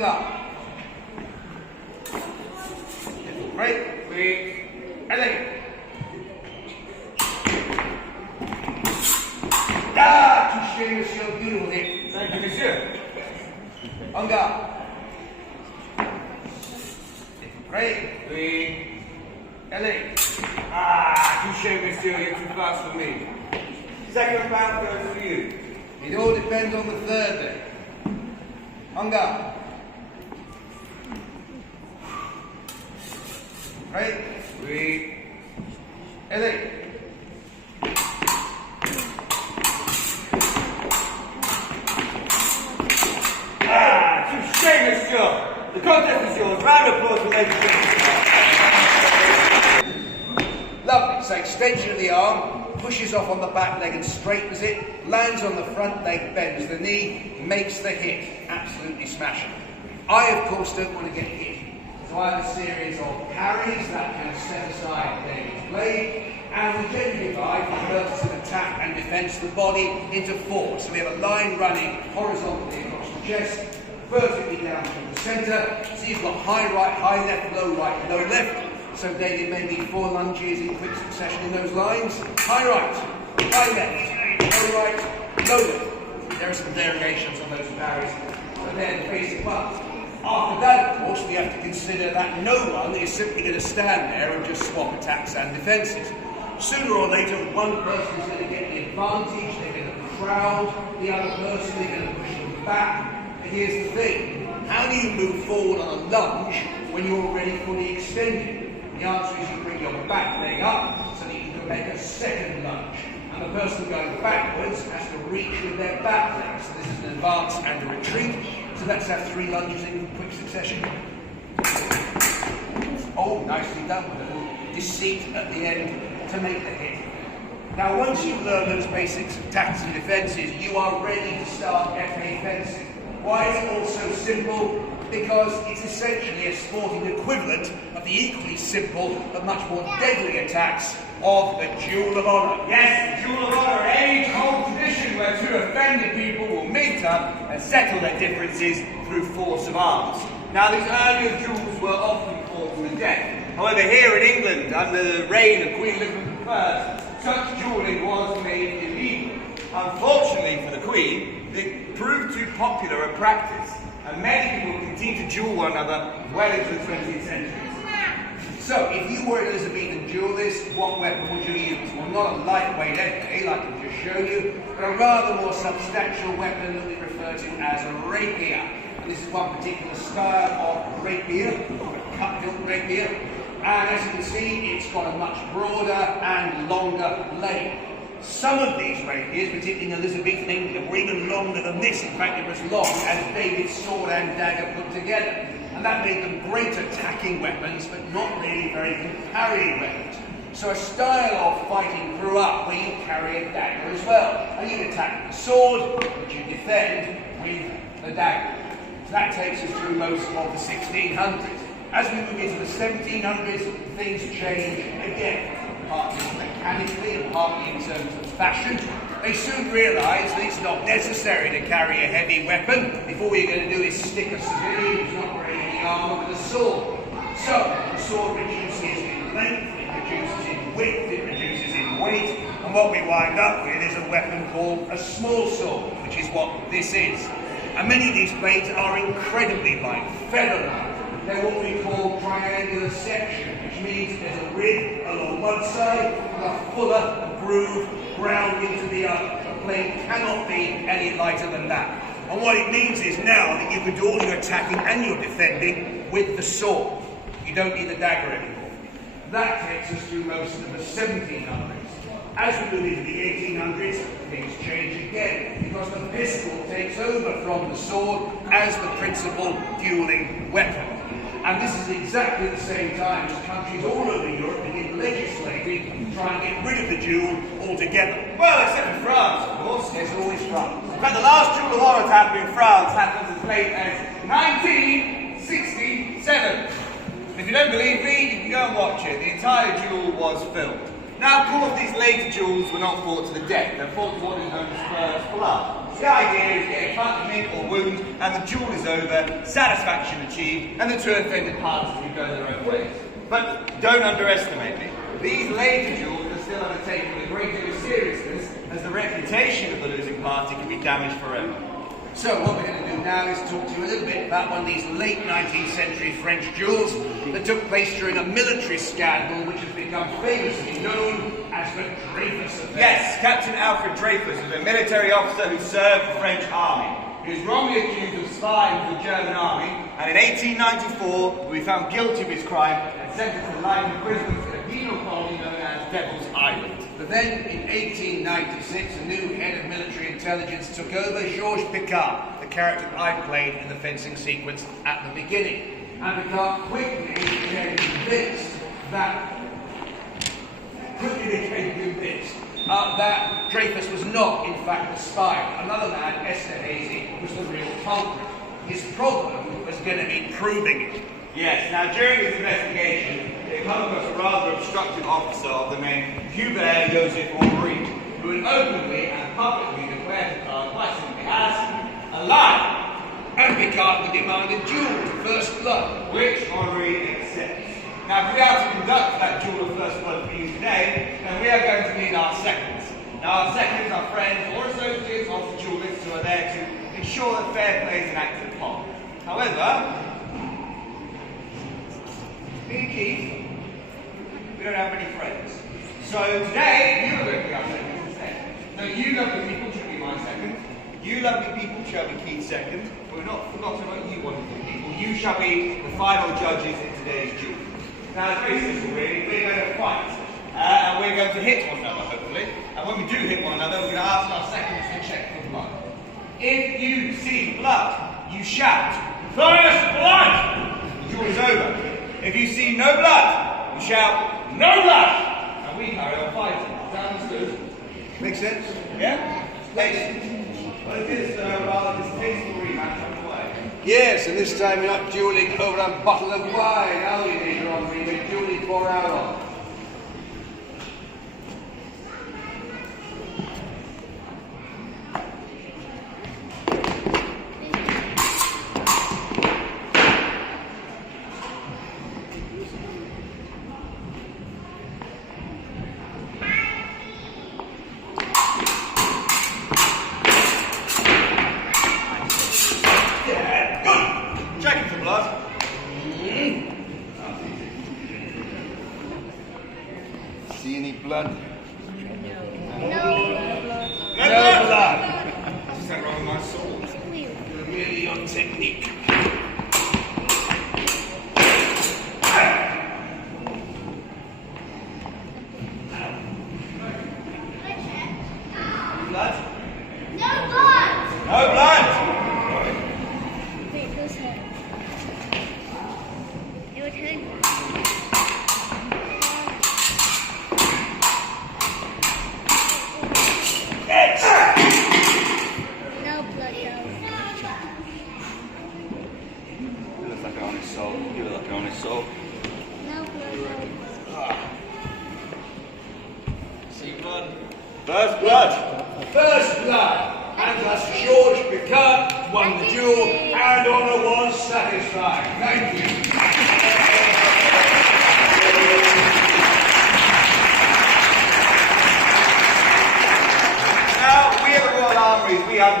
garde. Break. Oui. Allez. Ah, touché, monsieur, beautiful hit. Thank you, monsieur. En garde. Break. Oui. Allez. Ah, touché, monsieur, you're too fast for me. Second round goes for you. It all depends on the third day. En garde. Break. Oui. Allez. Ah, touché, monsieur. The contest is yours. Round of applause for ladies and gentlemen. Lovely. So extension of the arm, pushes off on the back leg and straightens it, lands on the front leg, bends the knee, makes the hit. Absolutely smashing. I, of course, don't want to get hit. So I have a series of parries that can set aside David's blade, and we generally divide for the purpose of attack and defence the body into four. So we have a line running horizontally across the chest, vertically down through the centre. So you've got high right, high left, low right, low left. So David may need 4 lunges in quick succession in those lines. High right, high left, low right, low left. There are some variations on those parries, but they're the basic ones. After that, of course, we have to consider that no one is simply going to stand there and just swap attacks and defences. Sooner or later, one person is going to get the advantage, they're going to crowd the other person, they're going to push them back. But here's the thing, how do you move forward on a lunge when you're already fully extended? The answer is you bring your back leg up so that you can make a second lunge. And the person going backwards has to reach with their back leg. So this is an advance and a retreat. So let's have 3 lunges in quick succession. Oh, nicely done with a little deceit at the end to make the hit. Now, once you've learned those basics of attacks and defences, you are ready to start FA fencing. Why is it all so simple? Because it's essentially a sporting equivalent of the equally simple but much more deadly attacks of the Duel of Honour. Yes, the Duel of Honour, an age-old tradition where 2 offended people will meet up and settle their differences through force of arms. Now, these earlier duels were often fought to the death. However, here in England, under the reign of Queen Elizabeth I, such duelling was made illegal. Unfortunately for the Queen, it proved too popular a practice, and many people continue to duel one another well into the 20th century. So, if you were an Elizabethan duelist, what weapon would you use? Well, not a lightweight épée, like I've just shown you, but a rather more substantial weapon that we refer to as a rapier. And this is one particular style of rapier, a cut-hilt rapier. And as you can see, it's got a much broader and longer blade. Some of these rapiers, particularly in Elizabethan England, were even longer than this. In fact, it was long as David's sword and dagger put together. And that made them great attacking weapons, but not really very good parrying weapons. So a style of fighting grew up where you carry a dagger as well. And you attack with the sword, but you defend with the dagger. So that takes us through most of the 1600s. As we move into the 1700s, things change again. Partly mechanically and partly in terms of fashion. They soon realised that it's not necessary to carry a heavy weapon. If all you're going to do is stick a civilian who's not wearing any armour with a sword. So, the sword reduces in length, it reduces in width, it reduces in weight, and what we wind up with is a weapon called a small sword, which is what this is. And many of these blades are incredibly light, feather-like. They're what we call triangular section, which means there's a rib along one side and a fuller groove ground into the other. A blade cannot be any lighter than that. And what it means is now that you can do all your attacking and your defending with the sword. You don't need the dagger anymore. That takes us through most of the 1700s. As we move into the 1800s, things change again, because the pistol takes over from the sword as the principal dueling weapon. And this is exactly the same time as countries all over Europe begin legislating to try and get rid of the duel altogether. Well, except for France, of course. There's always France. In fact, the last Duel of Honour to happen in France happened as late as 1967. If you don't believe me, you can go and watch it. The entire duel was filmed. Now, of course, these later duels were not fought to the death. They're fought to what is known as first blood. The idea is get a cut, nick or wound, and the duel is over, satisfaction achieved, and the two offended parties will go their own ways. But don't underestimate me. These later duels are still undertaken with a great deal of seriousness, as the reputation of the losing party can be damaged forever. So what we're going to do now is talk to you a little bit about one of these late 19th century French duels that took place during a military scandal which has become famously known as the Dreyfus Affair. Yes, Captain Alfred Dreyfus was a military officer who served the French army. He was wrongly accused of spying for the German army, and in 1894 he was found guilty of his crime and sentenced to life imprisonment in a penal colony known as Devil's Island. But then, in 1896, a new head of military intelligence took over, Georges Picard, the character that I played in the fencing sequence at the beginning. And Picard quickly became convinced that Dreyfus was not, in fact, a spy. Another man, Esterhazy, was the real culprit. His problem was going to be proving it. Yes, now during his investigation, they come across a rather obstructive officer of the name Hubert Joseph Armouries, who had openly and publicly declared Picard quite simply as a liar. And Picard would demand a duel to first blood, which Armouries accepts. Now, if we are to conduct that duel of first blood for you today, then we are going to need our seconds. Now, our seconds are friends or associates of the duelists who are there to ensure that fair play is enacted upon. However, me and Keith, we don't have many friends. So today, you are going to be our second instead. So you lovely people shall be my second. You lovely people shall be Keith's second. We're not forgotten about you wonderful people. You shall be the final judges in today's duel. Now it's very simple really. We're going to fight. And we're going to hit one another, hopefully. And when we do hit one another, we're going to ask our seconds to check for blood. If you see blood, you shout, "First blood!" The duel is over. If you see no blood, you shout, "No blood!" And we carry on fighting. Sounds good? Makes sense? Yeah? Thanks. Well, it is a rather distasteful rematch on the way. Yes, and this time you're not dueling over a bottle of wine, are you, Major Armouries? We're dueling for our own. Checking for blood. See any blood? No No blood. Is that wrong with my soul? You're really on technique. Blood? No blood! No blood! Wait, whose head? It would hurt. No blood, You look like an honest soul. You look like an honest soul. no blood. See blood? First blood! First blood. And thus Georges Picard won the duel, and honour was satisfied. Thank you. Now, we at the Royal Armouries, we have